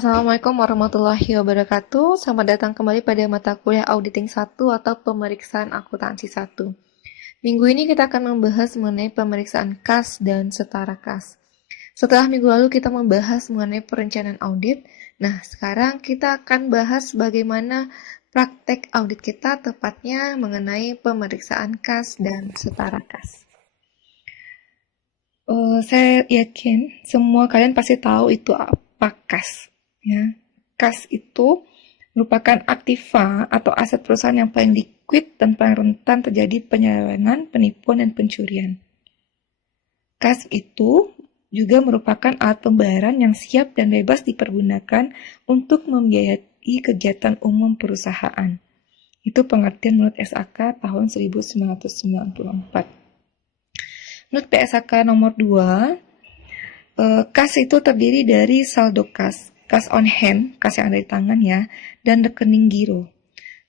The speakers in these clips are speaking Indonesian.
Assalamualaikum warahmatullahi wabarakatuh. Selamat datang kembali pada mata kuliah Auditing 1 atau Pemeriksaan Akuntansi 1. Minggu ini kita akan membahas mengenai pemeriksaan kas dan setara kas. Setelah minggu lalu kita membahas mengenai perencanaan audit, nah sekarang kita akan bahas bagaimana praktek audit kita tepatnya mengenai pemeriksaan kas dan setara kas. Saya yakin semua kalian pasti tahu itu apa kas. Ya, kas itu merupakan aktiva atau aset perusahaan yang paling liquid dan paling rentan terjadi penyelewengan, penipuan, dan pencurian. Kas itu juga merupakan alat pembayaran yang siap dan bebas dipergunakan untuk membiayai kegiatan umum perusahaan. Itu pengertian menurut SAK tahun 1994. Menurut PSAK nomor 2, kas itu terdiri dari saldo kas on hand, kas yang ada di tangan ya, dan rekening giro.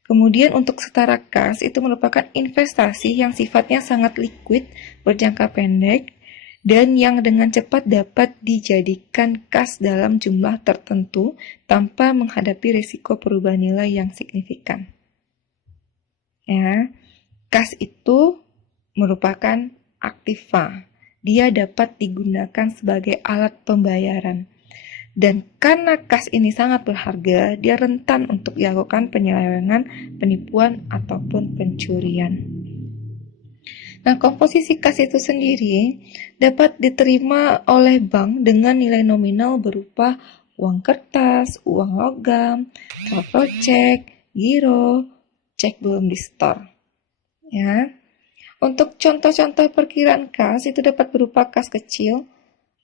Kemudian untuk setara kas itu merupakan investasi yang sifatnya sangat liquid, berjangka pendek, dan yang dengan cepat dapat dijadikan kas dalam jumlah tertentu tanpa menghadapi risiko perubahan nilai yang signifikan. Ya, kas itu merupakan aktiva. Dia dapat digunakan sebagai alat pembayaran. Dan karena kas ini sangat berharga, dia rentan untuk dilakukan penyelewengan, penipuan, ataupun pencurian. Nah, komposisi kas itu sendiri dapat diterima oleh bank dengan nilai nominal berupa uang kertas, uang logam, travel check, giro, cek belum di store. Ya. Untuk contoh-contoh perkiraan kas itu dapat berupa kas kecil,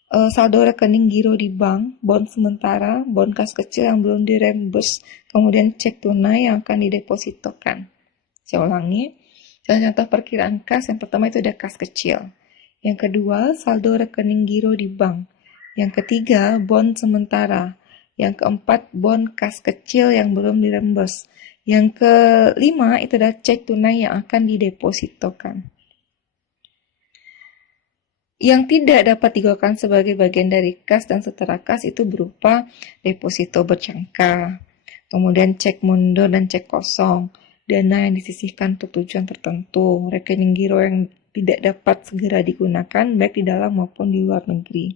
saldo rekening giro di bank, bond sementara, bond kas kecil yang belum dirembes, kemudian cek tunai yang akan didepositokan. Saya ulangi, contoh perkiraan kas yang pertama itu ada kas kecil. Yang kedua, saldo rekening giro di bank. Yang ketiga, bond sementara. Yang keempat, bond kas kecil yang belum dirembes. Yang kelima, itu adalah cek tunai yang akan didepositokan. Yang tidak dapat digolongkan sebagai bagian dari kas dan setara kas itu berupa deposito berjangka, kemudian cek mundur dan cek kosong, dana yang disisihkan untuk tujuan tertentu, rekening giro yang tidak dapat segera digunakan baik di dalam maupun di luar negeri.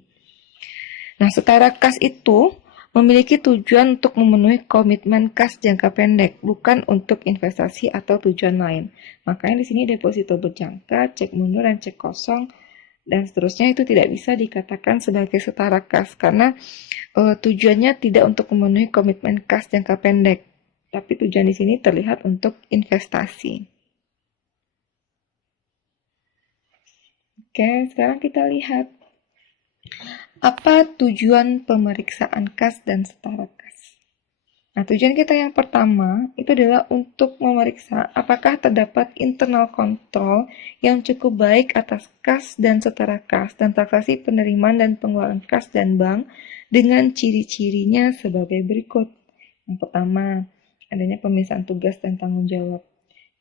Nah, setara kas itu memiliki tujuan untuk memenuhi komitmen kas jangka pendek, bukan untuk investasi atau tujuan lain. Makanya di sini deposito berjangka, cek mundur, dan cek kosong, dan seterusnya itu tidak bisa dikatakan sebagai setara kas, karena tujuannya tidak untuk memenuhi komitmen kas jangka pendek, tapi tujuan di sini terlihat untuk investasi. Oke, sekarang kita lihat apa tujuan pemeriksaan kas dan setara kas? Nah, tujuan kita yang pertama itu adalah untuk memeriksa apakah terdapat internal control yang cukup baik atas kas dan setara kas dan transaksi penerimaan dan pengeluaran kas dan bank dengan ciri-cirinya sebagai berikut. Yang pertama, adanya pemisahan tugas dan tanggung jawab.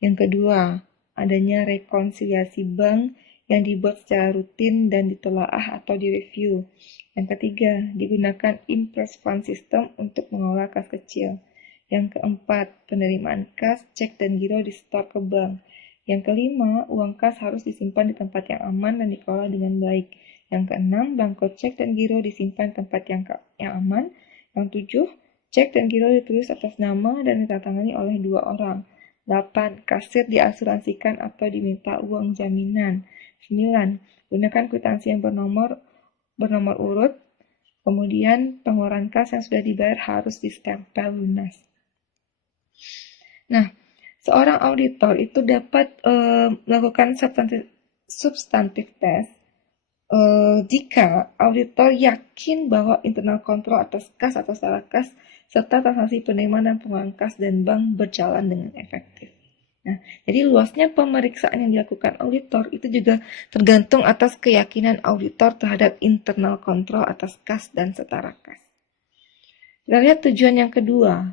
Yang kedua, adanya rekonsiliasi bank yang dibuat secara rutin dan ditelaah atau direview. Yang ketiga, digunakan impress fund system untuk mengelola kas kecil. Yang keempat, penerimaan kas, cek, dan giro di store ke bank. Yang kelima, uang kas harus disimpan di tempat yang aman dan dikelola dengan baik. Yang keenam, blanko cek dan giro disimpan di tempat yang aman. Yang tujuh, cek dan giro ditulis atas nama dan ditandatangani oleh 2 orang. 8. Kasir diasuransikan atau diminta uang jaminan. 9. Gunakan kwitansi yang bernomor urut. Kemudian pengeluaran kas yang sudah dibayar harus distempel lunas. Nah, seorang auditor itu dapat melakukan substantif test jika auditor yakin bahwa internal control atas kas atau setara kas serta transaksi penerimaan dan pengeluaran kas dan bank berjalan dengan efektif. Nah, jadi luasnya pemeriksaan yang dilakukan auditor itu juga tergantung atas keyakinan auditor terhadap internal control atas kas dan setara kas. Kita lihat tujuan yang kedua.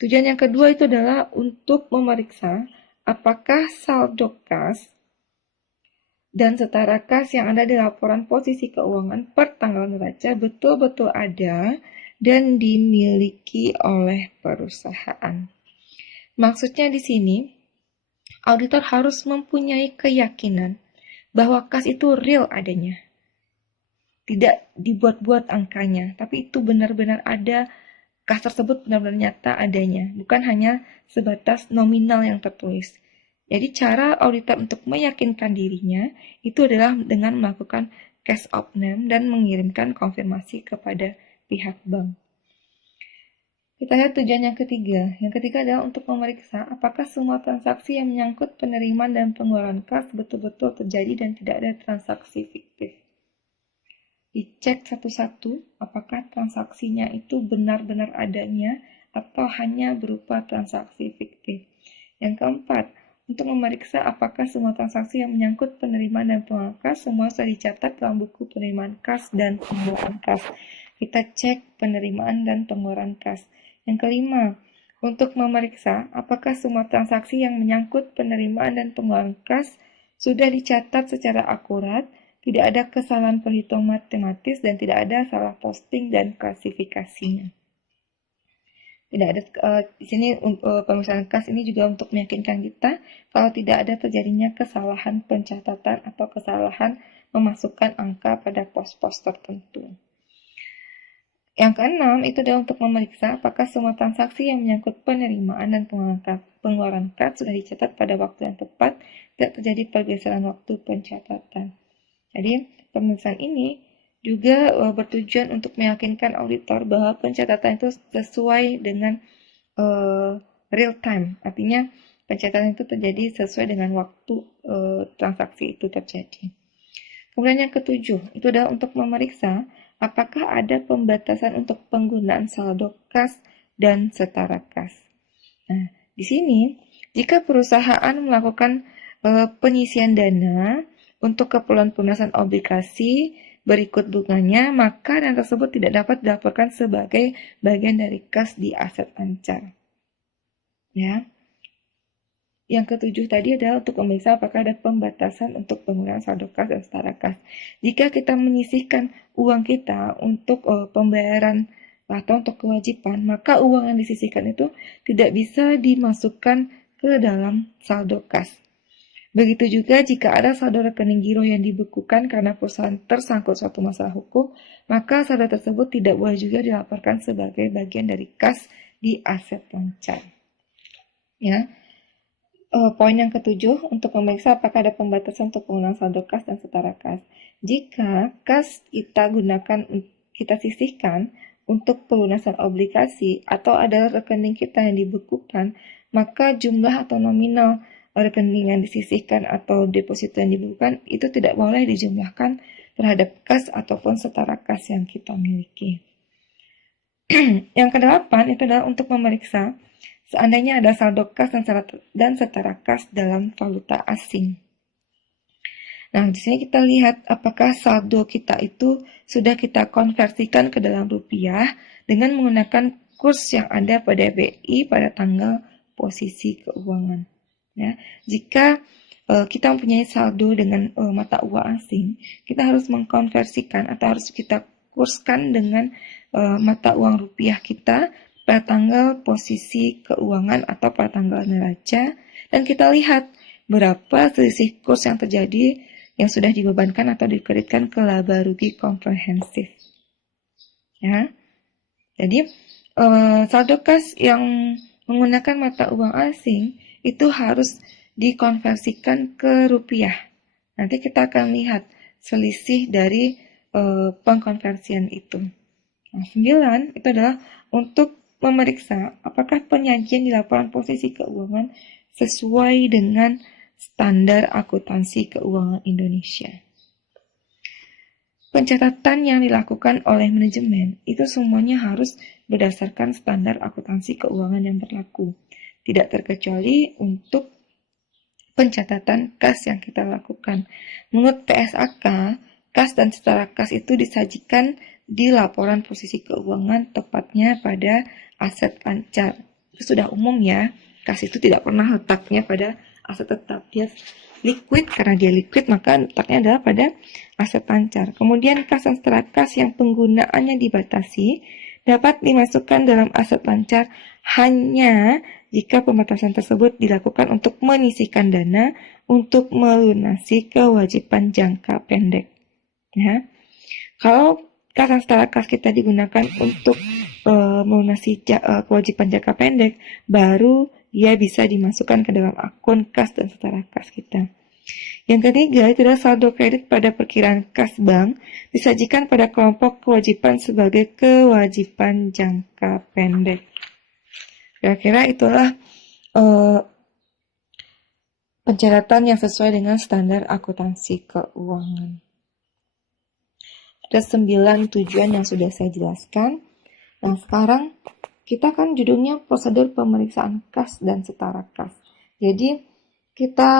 Tujuan yang kedua itu adalah untuk memeriksa apakah saldo kas dan setara kas yang ada di laporan posisi keuangan per tanggal neraca betul-betul ada dan dimiliki oleh perusahaan. Maksudnya di sini, auditor harus mempunyai keyakinan bahwa kas itu real adanya. Tidak dibuat-buat angkanya, tapi itu benar-benar ada, kas tersebut benar-benar nyata adanya, bukan hanya sebatas nominal yang tertulis. Jadi cara auditor untuk meyakinkan dirinya itu adalah dengan melakukan cash of name dan mengirimkan konfirmasi kepada pihak bank. Kita lihat tujuan yang ketiga. Yang ketiga adalah untuk memeriksa apakah semua transaksi yang menyangkut penerimaan dan pengeluaran kas betul-betul terjadi dan tidak ada transaksi fiktif. Dicek satu-satu apakah transaksinya itu benar-benar adanya atau hanya berupa transaksi fiktif. Yang keempat, untuk memeriksa apakah semua transaksi yang menyangkut penerimaan dan pengeluaran kas semua sudah dicatat dalam buku penerimaan kas dan pengeluaran kas. Kita cek penerimaan dan pengeluaran kas. Yang kelima, untuk memeriksa apakah semua transaksi yang menyangkut penerimaan dan pengeluaran kas sudah dicatat secara akurat, tidak ada kesalahan perhitungan matematis, dan tidak ada salah posting dan klasifikasinya. Tidak ada di sini pemeriksaan kas ini juga untuk meyakinkan kita kalau tidak ada terjadinya kesalahan pencatatan atau kesalahan memasukkan angka pada pos-pos tertentu. Yang keenam itu adalah untuk memeriksa apakah semua transaksi yang menyangkut penerimaan dan pengeluaran kas sudah dicatat pada waktu yang tepat, tidak terjadi pergeseran waktu pencatatan. Jadi, pemeriksaan ini juga bertujuan untuk meyakinkan auditor bahwa pencatatan itu sesuai dengan real time. Artinya, pencatatan itu terjadi sesuai dengan waktu transaksi itu terjadi. Kemudian yang ketujuh, itu adalah untuk memeriksa apakah ada pembatasan untuk penggunaan saldo kas dan setara kas. Nah, di sini, jika perusahaan melakukan penyisian dana untuk keperluan pelunasan obligasi berikut bunganya, maka dana tersebut tidak dapat dilaporkan sebagai bagian dari kas di aset ancar. Ya. Yang ketujuh tadi adalah untuk memeriksa apakah ada pembatasan untuk penggunaan saldo kas dan setara kas. Jika kita menyisihkan uang kita untuk pembayaran atau untuk kewajiban, maka uang yang disisihkan itu tidak bisa dimasukkan ke dalam saldo kas. Begitu juga jika ada saldo rekening giro yang dibekukan karena perusahaan tersangkut suatu masalah hukum, maka saldo tersebut tidak boleh juga dilaporkan sebagai bagian dari kas di aset lancar. Ya. Poin yang ketujuh, untuk memeriksa apakah ada pembatasan untuk penggunaan saldo kas dan setara kas. Jika kas kita sisihkan untuk pelunasan obligasi atau ada rekening kita yang dibekukan, maka jumlah atau nominal rekening yang disisihkan atau deposito yang dibekukan itu tidak boleh dijumlahkan terhadap kas ataupun setara kas yang kita miliki. Yang kedelapan itu adalah untuk memeriksa seandainya ada saldo kas dan setara kas dalam valuta asing. Nah, di sini kita lihat apakah saldo kita itu sudah kita konversikan ke dalam rupiah dengan menggunakan kurs yang ada pada BI pada tanggal posisi keuangan. Ya, jika kita mempunyai saldo dengan mata uang asing, kita harus mengkonversikan atau harus kita kurskan dengan mata uang rupiah kita pada tanggal posisi keuangan atau pada tanggal neraca, dan kita lihat berapa selisih kurs yang terjadi yang sudah dibebankan atau dikreditkan ke laba rugi komprehensif. Ya, jadi saldo kas yang menggunakan mata uang asing itu harus dikonversikan ke rupiah. Nanti kita akan lihat selisih dari pengkonversian itu. Nah, 9 itu adalah untuk memeriksa apakah penyajian di laporan posisi keuangan sesuai dengan standar akuntansi keuangan Indonesia. Pencatatan yang dilakukan oleh manajemen itu semuanya harus berdasarkan standar akuntansi keuangan yang berlaku. Tidak terkecuali untuk pencatatan kas yang kita lakukan. Menurut PSAK, kas dan setara kas itu disajikan di laporan posisi keuangan tepatnya pada aset lancar. Itu sudah umum ya, kas itu tidak pernah letaknya pada aset tetap. Dia liquid, karena dia liquid maka letaknya adalah pada aset lancar. Kemudian kas dan setara kas yang penggunaannya dibatasi dapat dimasukkan dalam aset lancar hanya jika pembatasan tersebut dilakukan untuk menyisihkan dana untuk melunasi kewajiban jangka pendek. Ya. Kalau kas dan setara kas kita digunakan untuk melunasi kewajiban jangka pendek, baru dia bisa dimasukkan ke dalam akun kas dan setara kas kita. Yang ketiga, itu adalah saldo kredit pada perkiraan kas bank disajikan pada kelompok kewajiban sebagai kewajiban jangka pendek. Kira-kira itulah pencatatan yang sesuai dengan standar akuntansi keuangan. Ada 9 tujuan yang sudah saya jelaskan. Nah, sekarang kita kan judulnya prosedur pemeriksaan kas dan setara kas. Jadi, kita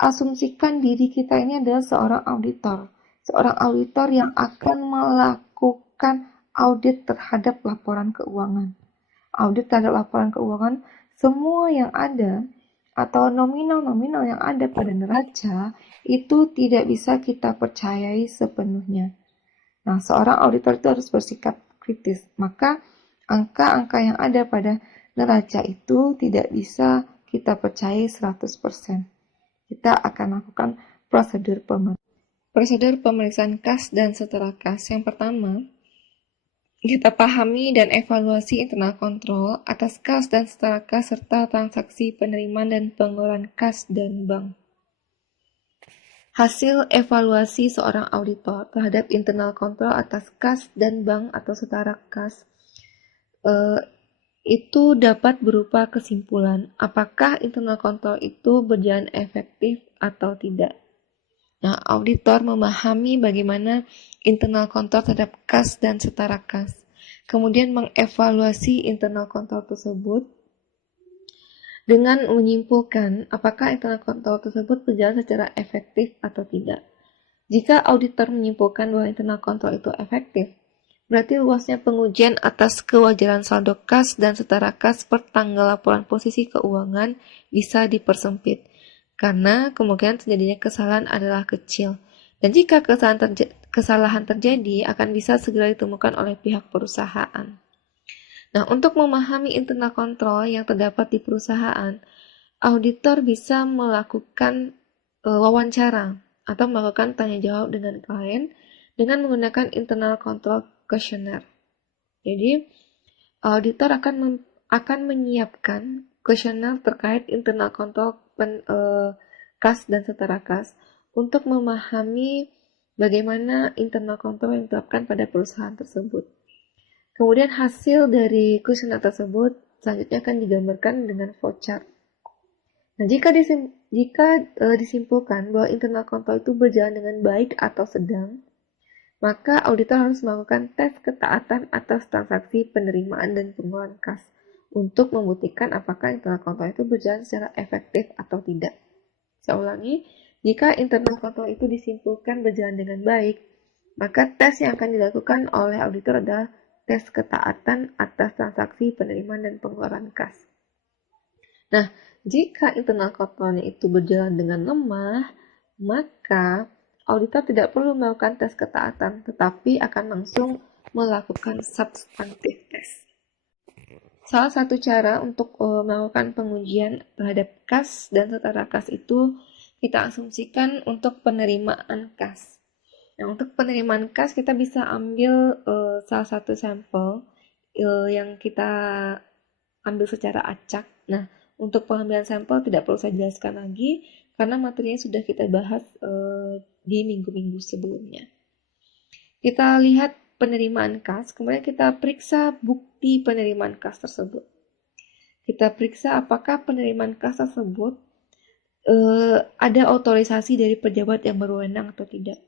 asumsikan diri kita ini adalah seorang auditor. Seorang auditor yang akan melakukan audit terhadap laporan keuangan. Audit terhadap laporan keuangan, semua yang ada atau nominal-nominal yang ada pada neraca itu tidak bisa kita percayai sepenuhnya. Nah, seorang auditor itu harus bersikap kritis. Maka, angka-angka yang ada pada neraca itu tidak bisa kita percayai 100%. Kita akan lakukan prosedur pemeriksaan kas dan setara kas. Yang pertama, kita pahami dan evaluasi internal kontrol atas kas dan setara kas serta transaksi penerimaan dan pengeluaran kas dan bank. Hasil evaluasi seorang auditor terhadap internal kontrol atas kas dan bank atau setara kas itu dapat berupa kesimpulan apakah internal kontrol itu berjalan efektif atau tidak. Nah, auditor memahami bagaimana internal kontrol terhadap kas dan setara kas, kemudian mengevaluasi internal kontrol tersebut dengan menyimpulkan apakah internal kontrol tersebut berjalan secara efektif atau tidak. Jika auditor menyimpulkan bahwa internal kontrol itu efektif, berarti luasnya pengujian atas kewajaran saldo kas dan setara kas per tanggal laporan posisi keuangan bisa dipersempit, karena kemungkinan terjadinya kesalahan adalah kecil. Dan jika kesalahan terjadi, akan bisa segera ditemukan oleh pihak perusahaan. Nah, untuk memahami internal kontrol yang terdapat di perusahaan, auditor bisa melakukan wawancara atau melakukan tanya jawab dengan klien dengan menggunakan internal control questionnaire. Jadi, auditor akan menyiapkan questionnaire terkait internal control kas dan setara kas untuk memahami bagaimana internal control yang diterapkan pada perusahaan tersebut. Kemudian hasil dari kuesioner tersebut selanjutnya akan digambarkan dengan flowchart. Nah, jika disimpulkan bahwa internal control itu berjalan dengan baik atau sedang, maka auditor harus melakukan tes ketaatan atas transaksi penerimaan dan pengeluaran kas untuk membuktikan apakah internal control itu berjalan secara efektif atau tidak. Saya ulangi, jika internal control itu disimpulkan berjalan dengan baik, maka tes yang akan dilakukan oleh auditor adalah tes ketaatan atas transaksi penerimaan dan pengeluaran kas. Nah, jika internal controlnya itu berjalan dengan lemah, maka auditor tidak perlu melakukan tes ketaatan, tetapi akan langsung melakukan substantive test. Salah satu cara untuk melakukan pengujian terhadap kas dan setara kas itu kita asumsikan untuk penerimaan kas. Nah, untuk penerimaan kas kita bisa ambil salah satu sampel yang kita ambil secara acak. Nah, untuk pengambilan sampel tidak perlu saya jelaskan lagi karena materinya sudah kita bahas di minggu-minggu sebelumnya. Kita lihat penerimaan kas, kemudian kita periksa bukti penerimaan kas tersebut. Kita periksa apakah penerimaan kas tersebut ada otorisasi dari pejabat yang berwenang atau tidak.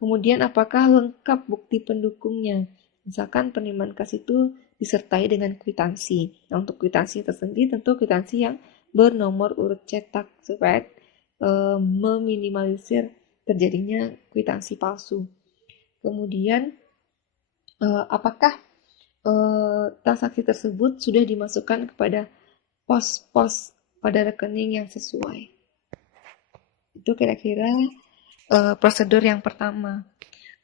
Kemudian apakah lengkap bukti pendukungnya? Misalkan penerimaan kas itu disertai dengan kwitansi. Nah, untuk kwitansi tersendiri tentu kwitansi yang bernomor urut cetak supaya meminimalisir terjadinya kwitansi palsu. Kemudian apakah transaksi tersebut sudah dimasukkan kepada pos-pos pada rekening yang sesuai. Itu kira-kira prosedur yang pertama.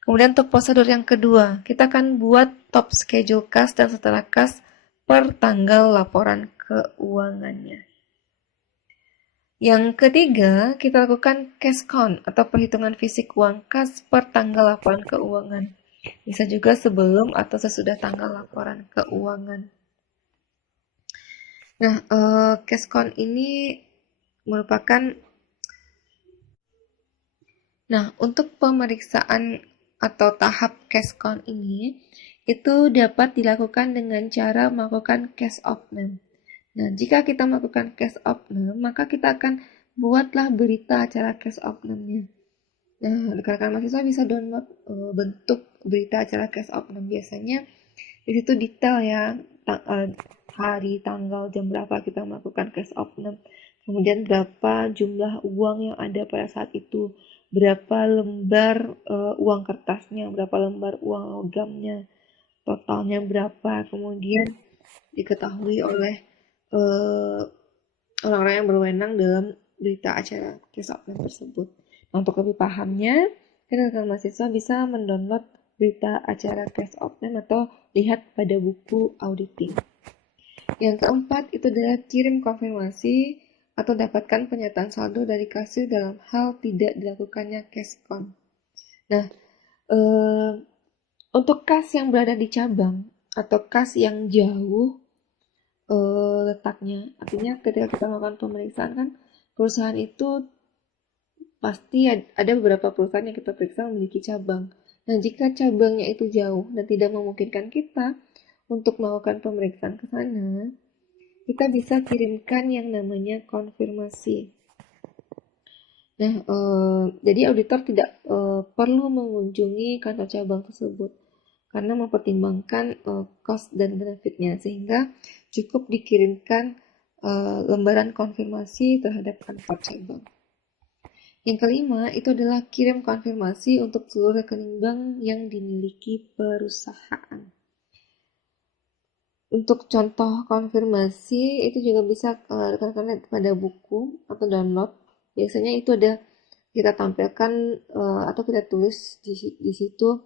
Kemudian untuk prosedur yang kedua, kita akan buat top schedule kas dan setelah kas per tanggal laporan keuangannya. Yang ketiga, kita lakukan cash count atau perhitungan fisik uang kas per tanggal laporan keuangan. Bisa juga sebelum atau sesudah tanggal laporan keuangan. Nah, cash count ini merupakan untuk pemeriksaan atau tahap cash count ini itu dapat dilakukan dengan cara melakukan cash opname. Nah, jika kita melakukan cash opname, maka kita akan buatlah berita acara cash opname-nya. Nah, rekan-rekan mahasiswa bisa download bentuk berita acara cash opname. Biasanya di situ detail ya, hari, tanggal, jam berapa kita melakukan cash opname. Kemudian berapa jumlah uang yang ada pada saat itu, berapa lembar uang kertasnya, berapa lembar uang logamnya, totalnya berapa. Kemudian diketahui oleh orang-orang yang berwenang dalam berita acara cash opname tersebut. Nah, untuk lebih pahamnya, rekan-rekan mahasiswa bisa mendownload berita acara cash opname atau lihat pada buku auditing. Yang keempat itu adalah kirim konfirmasi atau dapatkan pernyataan saldo dari kasir dalam hal tidak dilakukannya cash count. Nah, untuk kas yang berada di cabang atau kas yang jauh letaknya, artinya ketika kita melakukan pemeriksaan kan perusahaan itu pasti ada beberapa perusahaan yang kita periksa memiliki cabang. Nah, jika cabangnya itu jauh dan tidak memungkinkan kita untuk melakukan pemeriksaan ke sana, kita bisa kirimkan yang namanya konfirmasi. Nah, jadi auditor tidak perlu mengunjungi kantor cabang tersebut karena mempertimbangkan cost dan benefitnya, sehingga cukup dikirimkan lembaran konfirmasi terhadap kantor cabang. Yang kelima, itu adalah kirim konfirmasi untuk seluruh rekening bank yang dimiliki perusahaan. Untuk contoh konfirmasi, itu juga bisa rekan-rekan lihat pada buku atau download. Biasanya itu ada kita tampilkan atau kita tulis di situ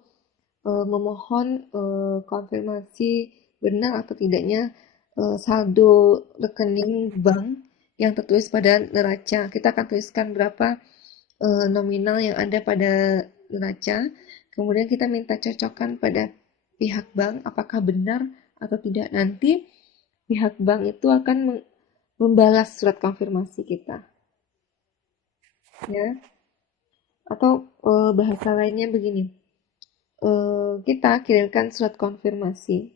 memohon konfirmasi benar atau tidaknya saldo rekening bank yang tertulis pada neraca. Kita akan tuliskan berapa nominal yang ada pada neraca, kemudian kita minta cocokkan pada pihak bank apakah benar atau tidak. Nanti pihak bank itu akan membalas surat konfirmasi kita, ya. Atau bahasa lainnya begini, kita kirimkan surat konfirmasi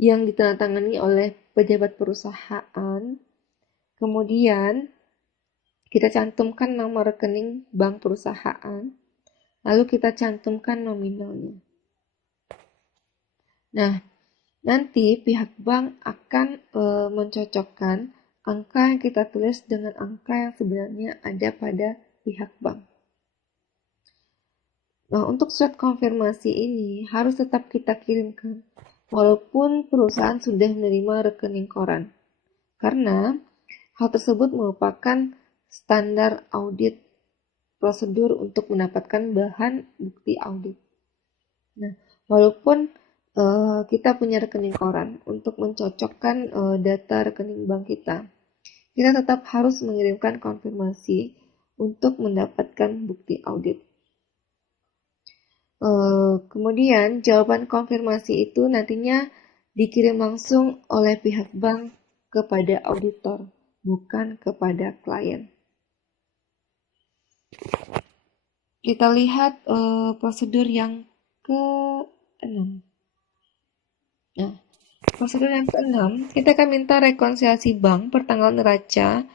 yang ditandatangani oleh pejabat perusahaan, kemudian kita cantumkan nama rekening bank perusahaan, lalu kita cantumkan nominalnya. Nah, nanti pihak bank akan mencocokkan angka yang kita tulis dengan angka yang sebenarnya ada pada pihak bank. Nah, untuk surat konfirmasi ini harus tetap kita kirimkan walaupun perusahaan sudah menerima rekening koran. Karena hal tersebut merupakan standar audit prosedur untuk mendapatkan bahan bukti audit. Nah, walaupun kita punya rekening koran untuk mencocokkan data rekening bank kita tetap harus mengirimkan konfirmasi untuk mendapatkan bukti audit. Kemudian jawaban konfirmasi itu nantinya dikirim langsung oleh pihak bank kepada auditor, bukan kepada klien. Kita lihat prosedur yang ke-6. Nah, prosedur yang ke-6, kita akan minta rekonsiliasi bank per tanggal neraca,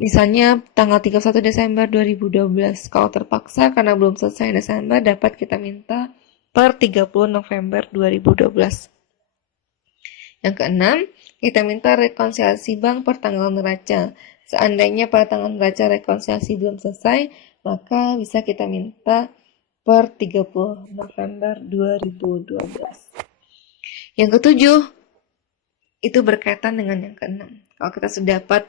misalnya tanggal 31 Desember 2012. Kalau terpaksa karena belum selesai Desember, dapat kita minta per 30 November 2012. Yang ke-6, kita minta rekonsiliasi bank per tanggal neraca. Seandainya pada tanggal neraca rekonsiliasi belum selesai, maka bisa kita minta per 30 November 2012. Yang ke-7, itu berkaitan dengan yang ke-6. Kalau kita sudah dapat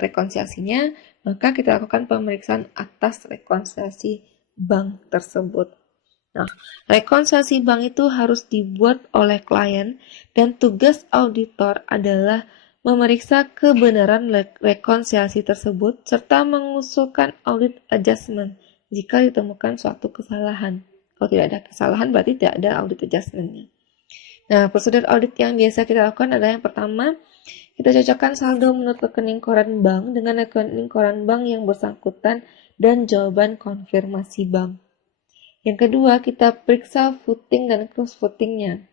rekonsiliasinya, maka kita lakukan pemeriksaan atas rekonsiliasi bank tersebut. Nah, rekonsiliasi bank itu harus dibuat oleh klien dan tugas auditor adalah memeriksa kebenaran rekonsiliasi tersebut serta mengusulkan audit adjustment jika ditemukan suatu kesalahan. Kalau tidak ada kesalahan berarti tidak ada audit adjustment-nya. Nah, prosedur audit yang biasa kita lakukan adalah yang pertama, kita cocokkan saldo menurut rekening koran bank dengan rekening koran bank yang bersangkutan dan jawaban konfirmasi bank. Yang kedua, kita periksa footing dan cross footingnya.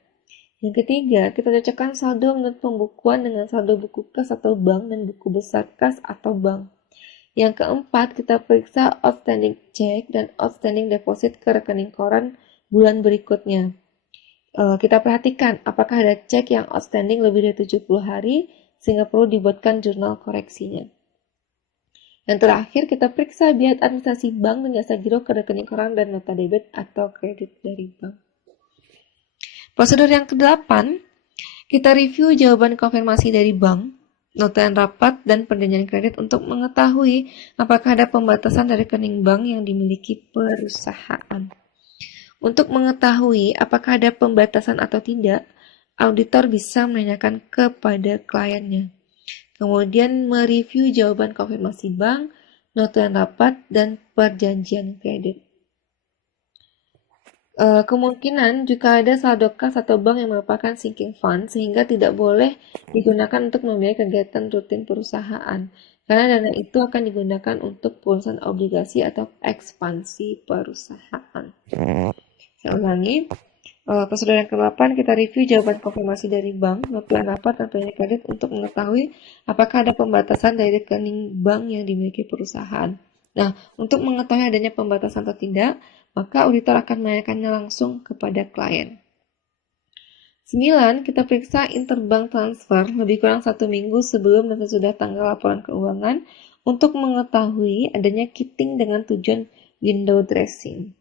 Yang ketiga, kita cocokkan saldo menurut pembukuan dengan saldo buku kas atau bank dan buku besar kas atau bank. Yang keempat, kita periksa outstanding check dan outstanding deposit ke rekening koran bulan berikutnya. Kita perhatikan apakah ada cek yang outstanding lebih dari 70 hari sehingga perlu dibuatkan jurnal koreksinya. Yang terakhir, kita periksa biaya administrasi bank dan jasa giro ke rekening koran dan nota debit atau kredit dari bank. Prosedur yang ke-8, kita review jawaban konfirmasi dari bank, notulen rapat, dan perjanjian kredit untuk mengetahui apakah ada pembatasan dari rekening bank yang dimiliki perusahaan. Untuk mengetahui apakah ada pembatasan atau tidak, auditor bisa menanyakan kepada kliennya. Kemudian mereview jawaban konfirmasi bank, notulen rapat, dan perjanjian kredit. Kemungkinan jika ada saldo kas atau bank yang merupakan sinking fund sehingga tidak boleh digunakan untuk membiayai kegiatan rutin perusahaan, karena dana itu akan digunakan untuk perusahaan obligasi atau ekspansi perusahaan. Saya ulangi. Prosedur yang ke-8, kita review jawaban konfirmasi dari bank, notulen rapat, dan perjanjian kredit untuk mengetahui apakah ada pembatasan dari rekening bank yang dimiliki perusahaan. Nah, untuk mengetahui adanya pembatasan atau tidak, maka auditor akan menanyakannya langsung kepada klien. 9. Kita periksa interbank transfer lebih kurang 1 minggu sebelum dan sesudah tanggal laporan keuangan untuk mengetahui adanya kitting dengan tujuan window dressing.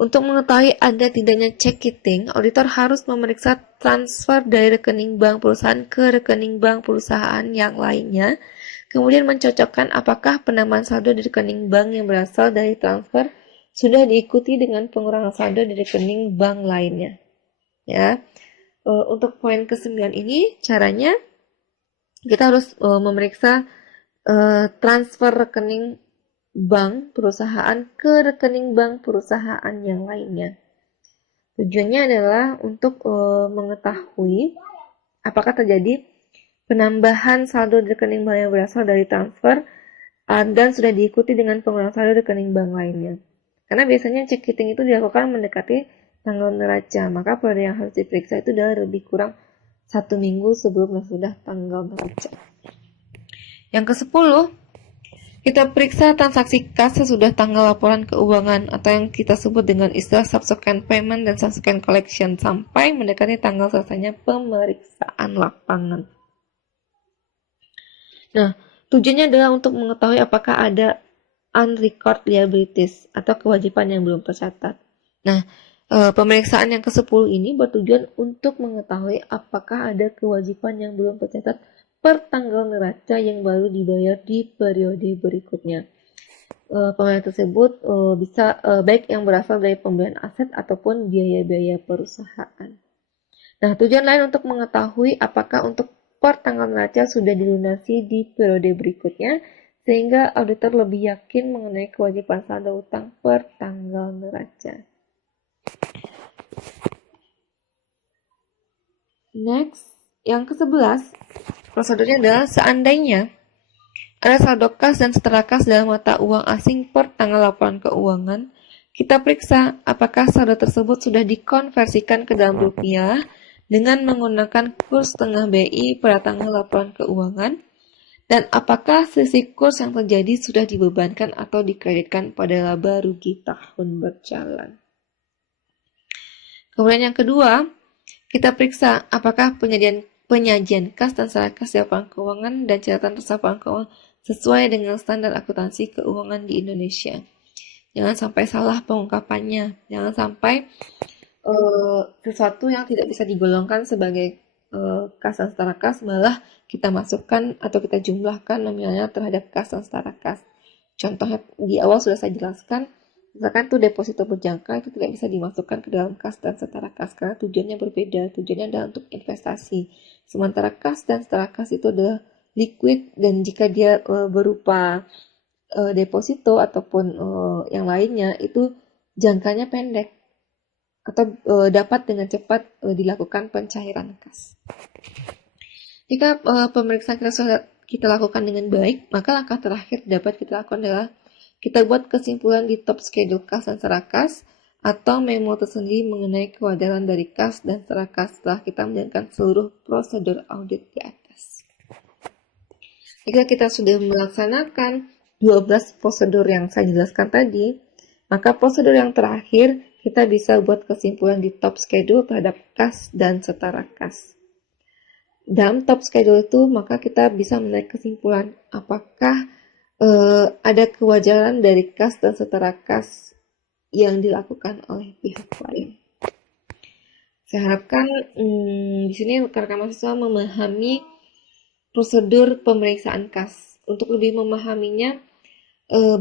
Untuk mengetahui ada tidaknya check kitting, auditor harus memeriksa transfer dari rekening bank perusahaan ke rekening bank perusahaan yang lainnya, kemudian mencocokkan apakah penambahan saldo di rekening bank yang berasal dari transfer sudah diikuti dengan pengurangan saldo di rekening bank lainnya. Ya, untuk poin ke-9 ini caranya kita harus memeriksa transfer rekening bank perusahaan ke rekening bank perusahaan yang lainnya. Tujuannya adalah untuk mengetahui apakah terjadi penambahan saldo di rekening bank yang berasal dari transfer dan sudah diikuti dengan pengurangan saldo di rekening bank lainnya. Karena biasanya cek kitting itu dilakukan mendekati tanggal neraca, maka periode yang harus diperiksa itu adalah lebih kurang 1 minggu sebelum dan sudah tanggal neraca. Yang ke-10, kita periksa transaksi kas sesudah tanggal laporan keuangan atau yang kita sebut dengan istilah subsequent payment dan subsequent collection sampai mendekati tanggal selesainya pemeriksaan lapangan. Nah, tujuannya adalah untuk mengetahui apakah ada unrecovered liabilities atau kewajiban yang belum tercatat. Nah, pemeriksaan yang ke-10 ini bertujuan untuk mengetahui apakah ada kewajiban yang belum tercatat per tanggal neraca yang baru dibayar di periode berikutnya. Pembayaran tersebut bisa baik yang berasal dari pembelian aset ataupun biaya-biaya perusahaan. Nah, tujuan lain untuk mengetahui apakah untuk per tanggal neraca sudah dilunasi di periode berikutnya, sehingga auditor lebih yakin mengenai kewajiban saldo utang per tanggal neraca. Next, yang ke-11, prosedurnya adalah seandainya ada saldo kas dan setara kas dalam mata uang asing per tanggal laporan keuangan, kita periksa apakah saldo tersebut sudah dikonversikan ke dalam rupiah dengan menggunakan kurs tengah BI pada tanggal laporan keuangan, dan apakah selisih kurs yang terjadi sudah dibebankan atau dikreditkan pada laba rugi tahun berjalan. Kemudian yang kedua, kita periksa apakah penyajian kas dan setara kas di laporan keuangan dan catatan atas laporan keuangan sesuai dengan standar akuntansi keuangan di Indonesia. Jangan sampai salah pengungkapannya. Jangan sampai sesuatu yang tidak bisa digolongkan sebagai kas dan setara kas malah kita masukkan atau kita jumlahkan nominalnya terhadap kas dan setara kas. Contohnya di awal sudah saya jelaskan, misalkan tuh deposito berjangka itu tidak bisa dimasukkan ke dalam kas dan setara kas karena tujuannya berbeda. Tujuannya adalah untuk investasi. Sementara kas dan setara kas itu adalah liquid, dan jika dia berupa deposito ataupun yang lainnya itu jangkanya pendek atau dapat dengan cepat dilakukan pencairan kas. Jika pemeriksaan kita lakukan dengan baik, maka langkah terakhir dapat kita lakukan adalah kita buat kesimpulan di top schedule kas dan setara kas atau memo tersendiri mengenai kewajaran dari kas dan setara kas setelah kita menjalankan seluruh prosedur audit di atas. Jika kita sudah melaksanakan 12 prosedur yang saya jelaskan tadi, maka prosedur yang terakhir kita bisa buat kesimpulan di top schedule terhadap kas dan setara kas. Dalam top schedule itu, maka kita bisa menarik kesimpulan apakah ada kewajaran dari kas dan setara kas yang dilakukan oleh pihak lain. Saya harapkan di sini rekan-rekan mahasiswa memahami prosedur pemeriksaan kas. Untuk lebih memahaminya,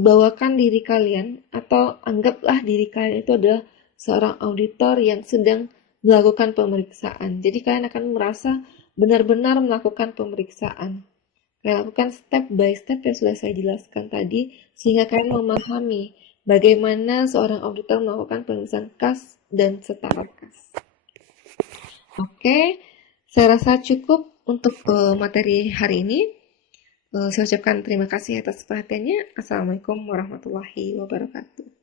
bawakan diri kalian atau anggaplah diri kalian itu adalah seorang auditor yang sedang melakukan pemeriksaan. Jadi kalian akan merasa benar-benar melakukan pemeriksaan. Kalian lakukan step by step yang sudah saya jelaskan tadi, sehingga kalian memahami bagaimana seorang auditor melakukan pemeriksaan kas dan setara kas. Oke, saya rasa cukup untuk materi hari ini. Saya ucapkan terima kasih atas perhatiannya. Assalamualaikum warahmatullahi wabarakatuh.